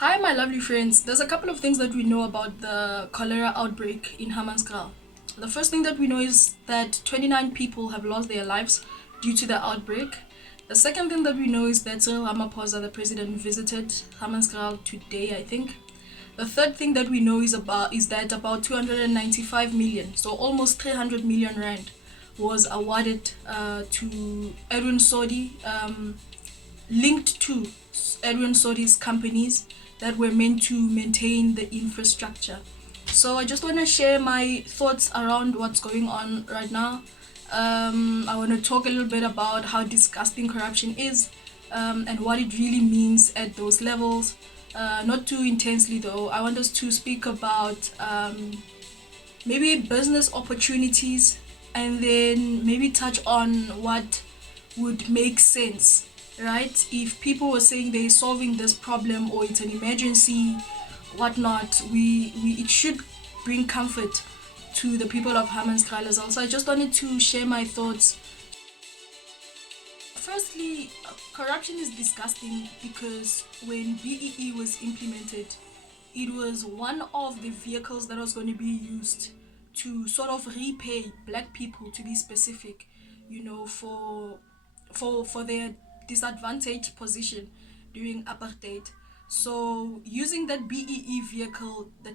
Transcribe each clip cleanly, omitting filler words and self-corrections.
Hi, my lovely friends. There's a couple of things that we know about the cholera outbreak in Hammanskraal. The first thing that we know is that 29 people have lost their lives due to the outbreak. The second thing that we know is that Cyril Ramaphosa, the president, visited Hammanskraal today, I think. The third thing that we know is that about 295 million, so almost 300 million rand, was awarded to Edwin Sodi, linked to Edwin Sodi's companies that were meant to maintain the infrastructure. So I just want to share my thoughts around what's going on right now. I want to talk a little bit about how disgusting corruption is, and what it really means at those levels. Not too intensely though. I want us to speak about maybe business opportunities, and then maybe touch on what would make sense, right? If people were saying they're solving this problem or it's an emergency, whatnot, we it should bring comfort to the people of Hammanskraal as well. So I just wanted to share my thoughts. Firstly, corruption is disgusting because when BEE was implemented, it was one of the vehicles that was going to be used to sort of repay black people, to be specific, for their disadvantaged position during apartheid. So using that BEE vehicle, the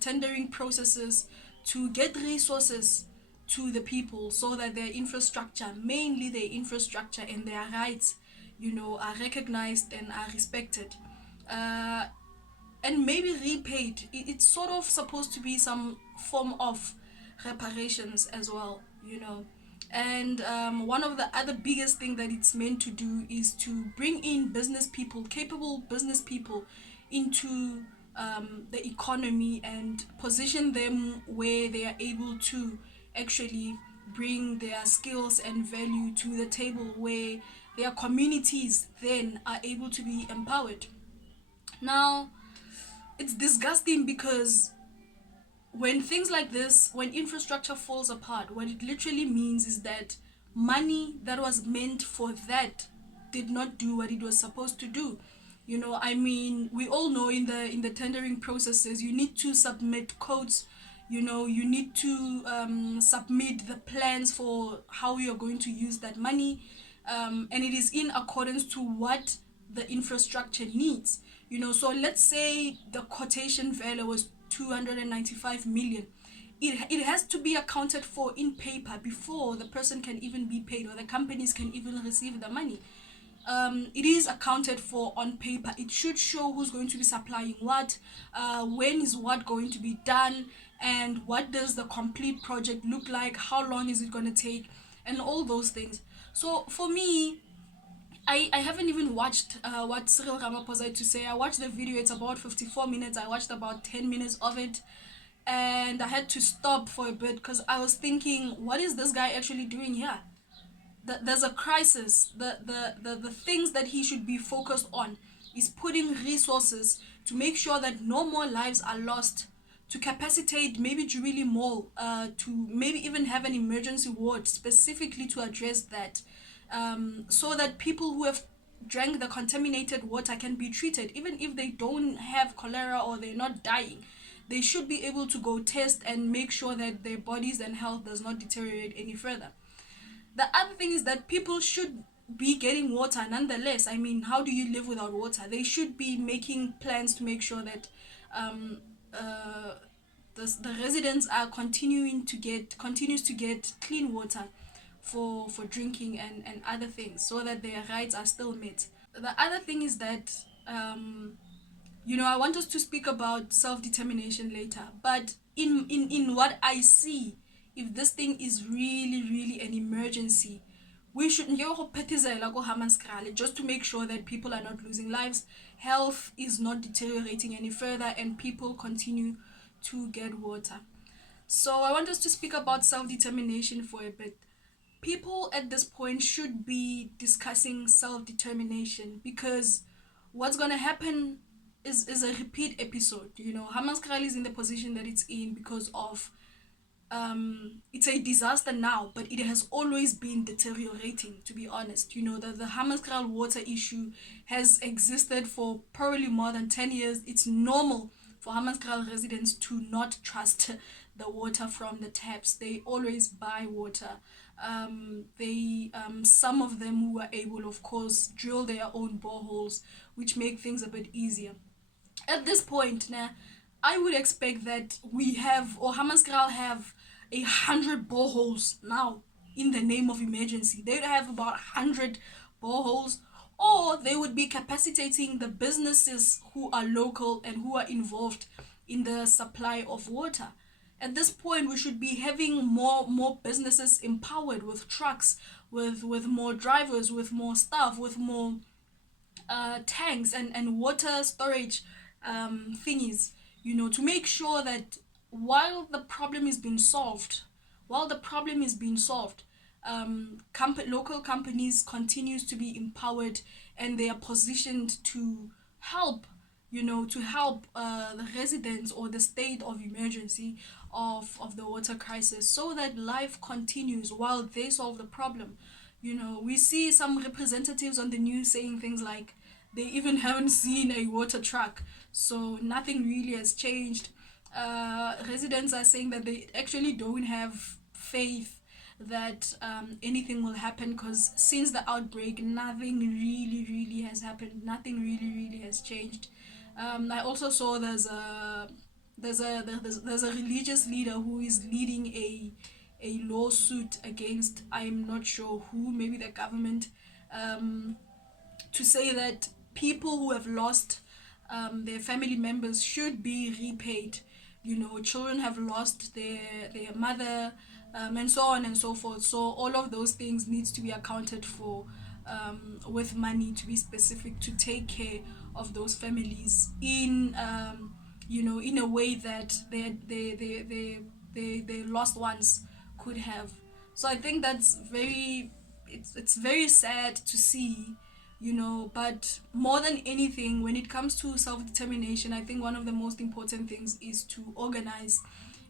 tendering processes to get resources to the people so that their infrastructure, mainly their infrastructure and their rights, are recognized and are respected. Uh, and maybe repaid. It's sort of supposed to be some form of reparations as well, And one of the other biggest thing that it's meant to do is to bring in business people, capable business people, into the economy and position them where they are able to actually bring their skills and value to the table, where their communities then are able to be empowered. Now, it's disgusting because when infrastructure falls apart, what it literally means is that money that was meant for that did not do what it was supposed to do. I mean, we all know in the tendering processes, you need to submit codes. You need to submit the plans for how you're going to use that money, and it is in accordance to what the infrastructure needs. So let's say the quotation value was 295 million. It has to be accounted for in paper before the person can even be paid or the companies can even receive the money. It is accounted for on paper. It should show who's going to be supplying what, when is what going to be done, and what does the complete project look like, how long is it going to take, and all those things. So for me, I haven't even watched what Cyril Ramaphosa had to say. I watched the video. It's about 54 minutes. I watched about 10 minutes of it, and I had to stop for a bit because I was thinking, what is this guy actually doing here? There's a crisis. The things that he should be focused on is putting resources to make sure that no more lives are lost, to capacitate maybe Jubilee Mall, to maybe even have an emergency ward specifically to address that, so that people who have drank the contaminated water can be treated, even if they don't have cholera or they're not dying. They should be able to go test and make sure that their bodies and health does not deteriorate any further. The other thing is that people should be getting water nonetheless. I mean, how do you live without water? They should be making plans to make sure that um, uh, the residents are continues to get clean water for drinking and other things, so that their rights are still met. The other thing is that I want us to speak about self-determination later, but in what I see, if this thing is really really an emergency, we should go Hammanskraal just to make sure that people are not losing lives, health is not deteriorating any further, and people continue to get water. So I want us to speak about self-determination for a bit. People at this point should be discussing self-determination, because what's going to happen is a repeat episode. Hammanskraal is in the position that it's in because of it's a disaster now, but it has always been deteriorating, to be honest. You know, the Hammanskraal water issue has existed for probably more than 10 years. It's normal for Hammanskraal residents to not trust the water from the taps. They always buy water. Some of them who are able, of course, drill their own boreholes, which make things a bit easier. At this point now, I would expect that we have, or Hammanskraal have, 100 boreholes now in the name of emergency. They would have about 100 boreholes, or they would be capacitating the businesses who are local and who are involved in the supply of water. At this point, we should be having more businesses empowered with trucks, with more drivers, with more staff, with more tanks and water storage thingies, you know, to make sure that while the problem is being solved, while the problem is being solved, local companies continues to be empowered, and they are positioned to help, you know, to help the residents or the state of emergency of the water crisis, so that life continues while they solve the problem. You know, we see some representatives on the news saying things like they even haven't seen a water truck, so nothing really has changed. Residents are saying that they actually don't have faith that anything will happen, because since the outbreak, nothing really has happened. Nothing really has changed. I also saw there's a religious leader who is leading a lawsuit against, I'm not sure who, maybe the government, to say that people who have lost their family members should be repaid. You know, children have lost their mother, and so on and so forth. So all of those things needs to be accounted for, with money, to be specific, to take care of those families in, you know, in a way that their lost ones could have. So I think that's very, it's very sad to see, you know. But more than anything, when it comes to self-determination, I think one of the most important things is to organize,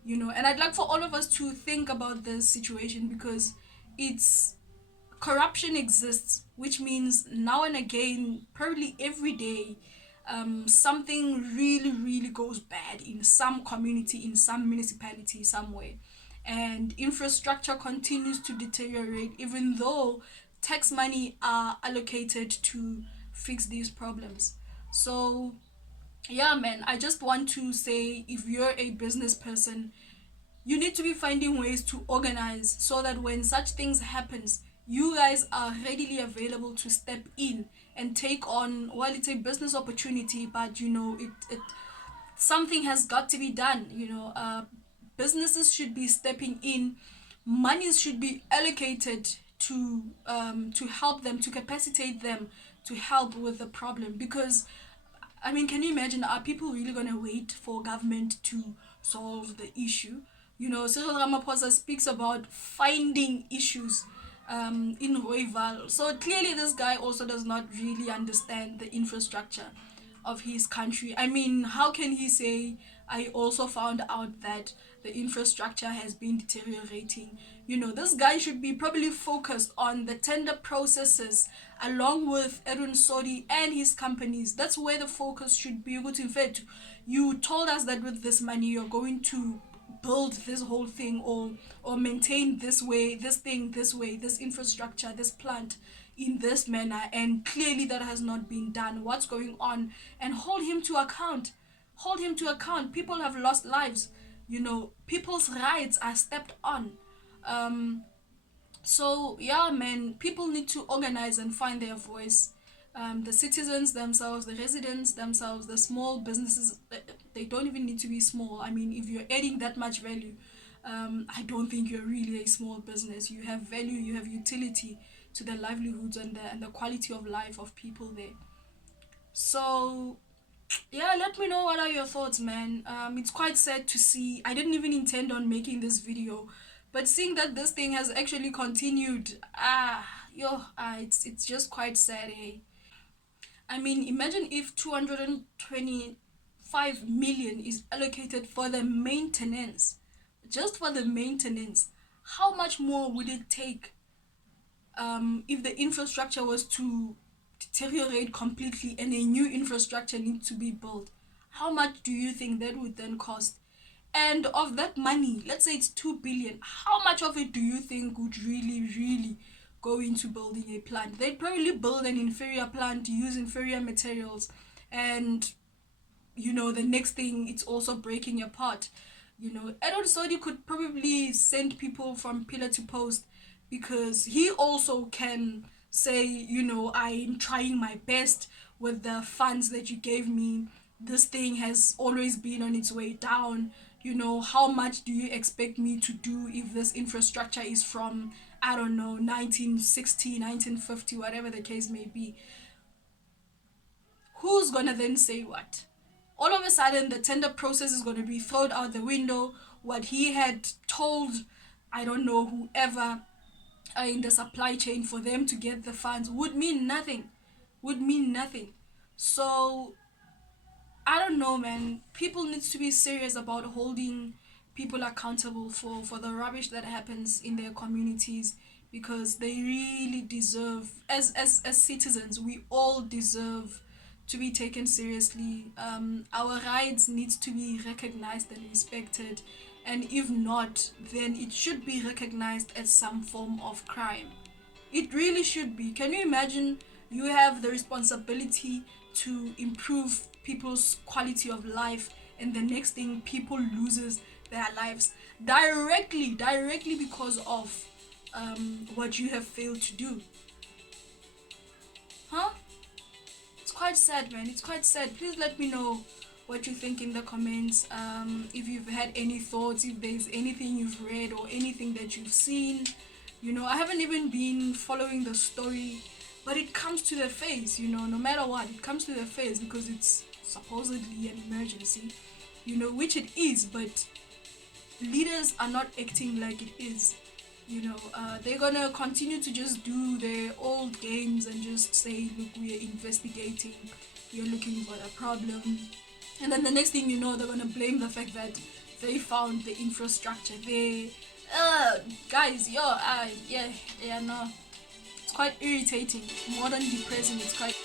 you know. And I'd like for all of us to think about this situation, because it's, corruption exists, which means now and again, probably every day, something really goes bad in some community, in some municipality, somewhere, and infrastructure continues to deteriorate, even though tax money are allocated to fix these problems. So yeah, man, I just want to say, if you're a business person, you need to be finding ways to organize, so that when such things happens, you guys are readily available to step in and take on, well, it's a business opportunity, but you know, it something has got to be done, you know. Businesses should be stepping in, monies should be allocated to help them, to capacitate them, to help with the problem. Because I mean, can you imagine, are people really going to wait for government to solve the issue? You know, Cyril Ramaphosa speaks about finding issues in Royval. So clearly this guy also does not really understand the infrastructure of his country. I mean, how can he say, I also found out that the infrastructure has been deteriorating? You know, this guy should be probably focused on the tender processes, along with Edwin Sodi and his companies. That's where the focus should be. In fact, you told us that with this money you're going to build this whole thing, or maintain this way, this thing this way, this infrastructure, this plant in this manner, and clearly that has not been done. What's going on? And hold him to account. Hold him to account. People have lost lives, you know. People's rights are stepped on. So yeah, man, people need to organize and find their voice. The citizens themselves, the residents themselves, the small businesses, they don't even need to be small. I mean, if you're adding that much value, I don't think you're really a small business. You have value, you have utility to the livelihoods and the quality of life of people there. So yeah, let me know what are your thoughts, man. It's quite sad to see. I didn't even intend on making this video, but seeing that this thing has actually continued, it's just quite sad, hey. I mean, imagine if 225 million is allocated for the maintenance. just for the maintenance, how much more would it take if the infrastructure was to deteriorate completely and a new infrastructure needs to be built? How much do you think that would then cost? And of that money, let's say it's 2 billion, how much of it do you think would really go into building a plant? They'd probably build an inferior plant, use inferior materials, and the next thing, it's also breaking apart. Edward Saudi could probably send people from pillar to post, because he also can say, I'm trying my best with the funds that you gave me. This thing has always been on its way down. How much do you expect me to do if this infrastructure is from, I don't know, 1960, 1950, whatever the case may be? Who's gonna then say what? All of a sudden, the tender process is going to be thrown out the window. What he had told, I don't know, whoever in the supply chain for them to get the funds would mean nothing. So, I don't know, man. People need to be serious about holding people accountable for the rubbish that happens in their communities, because they really deserve, as citizens, we all deserve to be taken seriously. Our rights needs to be recognized and respected, and if not, then it should be recognized as some form of crime. It really should be. Can you imagine? You have the responsibility to improve people's quality of life, and the next thing, people loses their lives directly because of what you have failed to do. Huh? It's quite sad, man. It's quite sad. Please let me know what you think in the comments. If you've had any thoughts, if there's anything you've read or anything that you've seen. I haven't even been following the story, but it comes to the face, no matter what, it comes to the face, because it's supposedly an emergency, which it is, but leaders are not acting like it is. They're gonna continue to just do their old games and just say, look, we are investigating, we are looking for a problem, and then the next thing you know, they're gonna blame the fact that they found the infrastructure there. Guys, no, it's quite irritating, more than depressing. It's quite